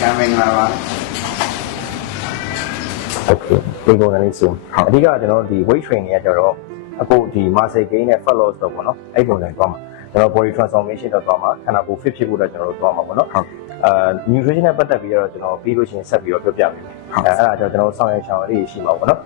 Coming around. Okay ဒီပုံစံလေးဆိုအဓိကကျွန်တော်ဒီ weight training ကကျတော့အခုဒီ muscle gain နဲ့ fat loss တော့ပေါ့နော်အဲ့ပုံစံသွားမှာကျွန်တော် body transformation တော့သွားမှာခန္ဓာကိုယ် fit ဖြစ်ဖို့တော့ကျွန်တော်တို့သွားမှာပေါ့နော်nutrition နဲ့ပတ်သက်ပြီးတော့ကျွန်တော်ပြီးလို့ရှိရင်ဆက်ပြီးတော့ပြောပြပေးမယ်အဲ့ဒါကြောင့်ကျွန်တော်ဆောင်ရွက်ချောင်းလေးရှိမှာပေါ့နော်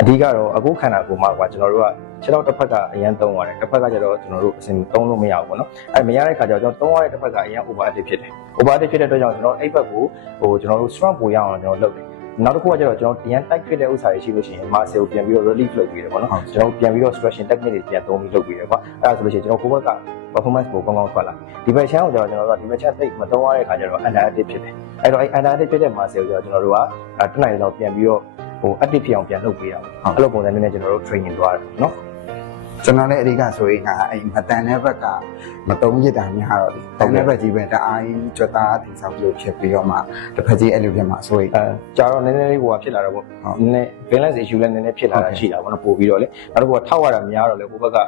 အဓိကတော့အခုခန္ဓာကိုယ်မှာကကျွန်တော်တို့ကခြေထောက်တစ်ဖက်ကအရင်သုံးရတယ်တစ်ဖက်ကကျတော့ကျွန်တော်တို့အစဉ်သုံးလို့မရဘူးပေါ့နော်မရတဲ့ခါကျတော့ကျွန်တော်သုံးရတဲ့တစ်ဖက်ကအရင် overactive ဖြစ်တယ် overactive ဖြစ်တဲ့အတွက်ကြောင့်ကျွန်တော်အဲ့ဘက်ကိုကျွန်တော်တို့ strong ပိုရအောင်ကျွန်တော်လုပ်တယ်နောက်တစ်ခုကကျတော့ကျွန်တော်အရင် tight ဖြစ်တဲ့ဥစ္စာတွေရှိလို့ရှိရင် muscle ကိုပြန်ပြီးတော့ relief လုပ်ပေးတယ်ပေါ့နော်ကျွန်တော်ပြန်ပြီးတော့ stretching technique တွေပြန်သုံးပြီးလုပ်ပေးတယ်ကွာအဲ့ဒါဆိုလို့ရှိရင်ကျွန်တော်ကိုယ့်ဘက်က performance ကိုကောင်းကောင်းထွက်လာဒီဘက် channel ကိုကျတော့ကျွန်တော်တို့ကဒီဘက် channel တိတ်မသုံးရတဲ့ခါကျတော့ underactive ဖြစ်တယ်အဲ့တော့အဲ့ underactive ဖြစ်တဲ့ muscle ကိုကျတော့ကျွန်တော်တို့ကတစ်နိုင်လောက်ပြန်ပြီးတော့active ဖြစ်အောင်ပြန်လုပ်ပေးရအောင်အဲ့လိုပုံစံမျိုးနဲ့ကျွန်တော်တို့ training သွားတယ်နော်ကျွန်တော်လည်းအဓိကဆိုရင်အဲ့မတန်တဲ့ဘက်ကမတုံးရတာများတော့ဒီတုံးတဲ့ဘက်ကြီးပဲတအားကြီးကြွတာတိဆောက်လို့ဖြစ်ပြီးတော့မှတစ်ဖက်ကြီးအဲ့လိုဖြစ်မှာဆိုရင်ကြာတော့နည်းနည်းလေးဟိုဖြစ်လာတော့ပေါ့နည်းနည်း balance issue လည်းနည်းနည်းဖြစ်လာတာရှိတာပေါ့နော်ပို့ပြီးတော့လေနောက်တစ်ခုကထောက်ရတာများတော့လေဟိုဘက်က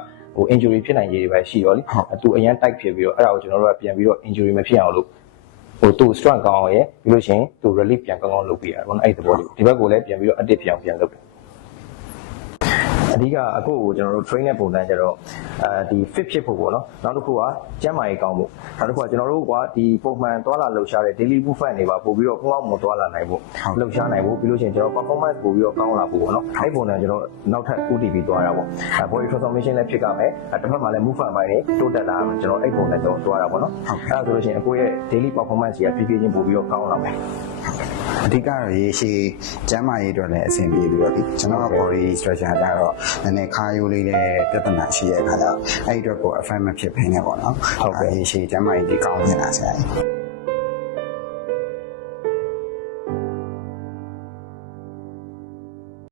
injury ဖြစ်နိုင်ခြေတွေပဲရှိတော့လေသူအရင် tight ဖြစ်ပြီးတော့အဲ့ဒါကိုကျွန်တော်တို့ကပြန်ပြီးတော့ injury မဖြစ်အောင်လို့သူ strong ကောင်းအောင်ရပြီးလို့ရှိရင်သူ relief ပြန်ကောင်းကောင်းလုပ်ပေးရတယ်ပေါ့နော်အဲ့ဒီသဘောလေးဒီဘက်ကိုလည်းပြန်ပြီးတော့ active ဖြစ်အောင်ပြန်လုပ်တယ်အဓိကအခုကိုကျွန်တော်တို့ train တဲ့ပုံစံကြတော့ဒီ fit ဖြစ်ဖို့ပေါ့နော်နောက်တစ်ခုကကျန်းမာရေးကောင်းဖို့နောက်တစ်ခုကကျွန်တော်တို့ကဒီပုံမှန်သွားလာလှုပ်ရှားတဲ့ daily movement တွေပါပို့ပြီးတော့ကောင်းကောင်းမသွားလာနိုင်ဖို့လှုပ်ရှားနိုင်ဖို့ပြီးလို့ရှိရင်ကျွန်တော် performance ပို့ပြီးတော့ကောင်းလာဖို့ပေါ့နော်အဲ့ပုံစံကျွန်တော်နောက်ထပ် OTP သွားတာပေါ့ body transformation လည်းဖြစ်ကြမယ်တစ်ဖက်မှာလည်း movement ပိုင်းတွေတိုးတက်လာမယ်ကျွန်တော်အဲ့ပုံစံတော့သွားတာပေါ့နော်အဲ့ဒါဆိုလို့ရှိရင်အခုရဲ့ daily performance ကြီးကဖြည်းဖြည်းချင်းပို့ပြီးတော့ကောင်းလာမယ်အဓိကတော့ရေရှည်ကျန်းမာရေးအတွက်လည်းအဆင်ပြေပြီးတော့ဒီကျွန်တော်က body structure ကြတော့နည်းနည်းခါယိုးလေးလည်းပြဿနာရှိတဲ့အခါကျတော့အဲ့ဒီအတွက်ကို affect မဖြစ်ဘဲနဲ့ပေါ့နော်ဟုတ်ကဲ့ရေရှည်ကျန်းမာရေးဒီကောင်းနေတာဆရာကြီး